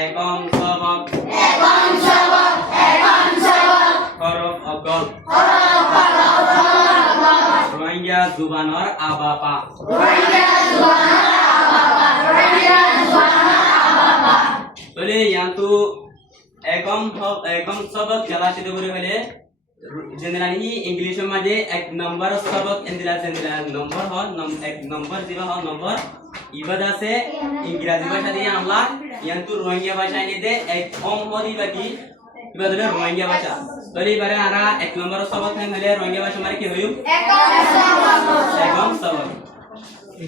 একম সবক হরফ অগল রোহিঙ্গা জুবানৰ আবাপা তলে ইয়ান্তু একম সবক খেলা চিতে করে হলে জেনারেলি ইংলিশের মাঝে এক নম্বর সবক এন্দিলা নম্বর হ এক নম্বর দিবা হ নম্বর ইবাদ আছে ইংরেজি ভাষা দিয়ে আমরা ইয়ান্তু রোহিঙ্গা ভাষা নিতে এক কম হদি বাকি ইবাদ হলো রোহিঙ্গা ভাষা তলে এবারে আমরা এক নম্বর সবক হলে রোহিঙ্গা ভাষা মানে কি হইউ একম সবক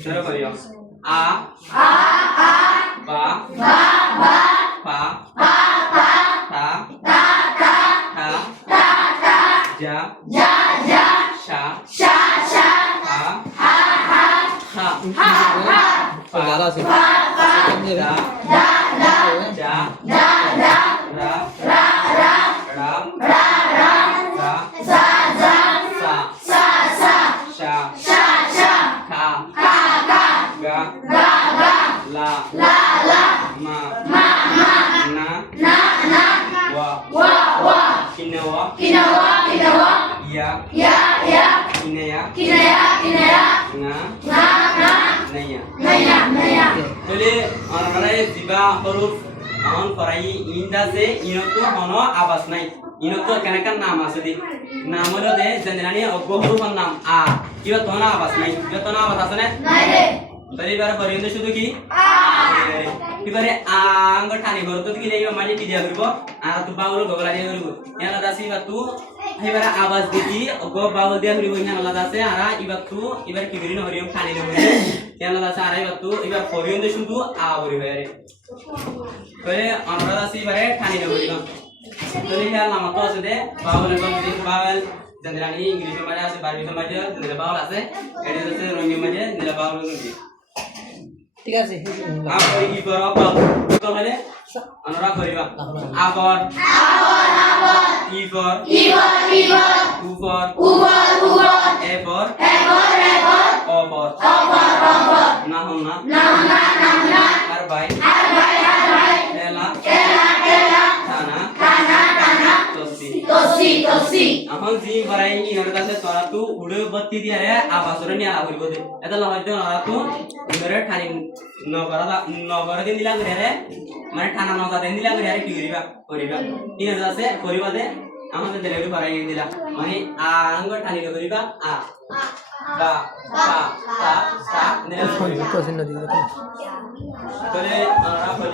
শুরু করিও আ বা পা তা ja sha ha Pagara sih. da ja ra sa sha kha ga la ma na wa kinawa ya kinaya naya tole anare jiba huruf on farai inda se inoto hono abas nai inoto kenakan naam ase di naam holo de janjani oggo hurufan naam a kiwa tona abas nai kiwa tona abas ase na nai re tole bar porindo শুধু কি a এবারে আঙ্গ ঠানি করতে গেলে এই মাঝে কি দিয়া করব আর তো বাউল গগলা দিয়া করব এলা দাসি বা তু এবারে আওয়াজ দিকি গ বাউল দিয়া করব ইনা আলাদা আছে আর ইবা তু এবারে কি করি না হরিম ঠানি দেব এলা দাসি আর ইবা তু এবার পরিয়ন শুধু আ বলি হরে করে আমরা দাসি এবারে ঠানি দেব তলে ইয়া নাম তো আছে দে বাউল এবং বাউল জেনারেলি ইংলিশ মাঝে আছে বারবি মাঝে জেনারেল বাউল আছে এটা আছে রঙিন মাঝে জেনারেল বাউল আছে ঠিক আছে apa iki berapa to mele anora koriba abor e for u for e for o for na honna har bai ela thana tosi ahon ji barai ni nor kase tora tu ude batti dia re abasore ni ala koribo de eta lahajjo na tu mere thani নগর দিন দিলা করে রে মানে ঠানা নগা দিন দিলা করে কি করিবা ঠিক আছে করিবা দে আমাদের দেলে পারাই দিলা মানে আঙ্গ ঠানি করিবা আ বা তা দিলা করিবা পছন্দ দিবা তাহলে আমরা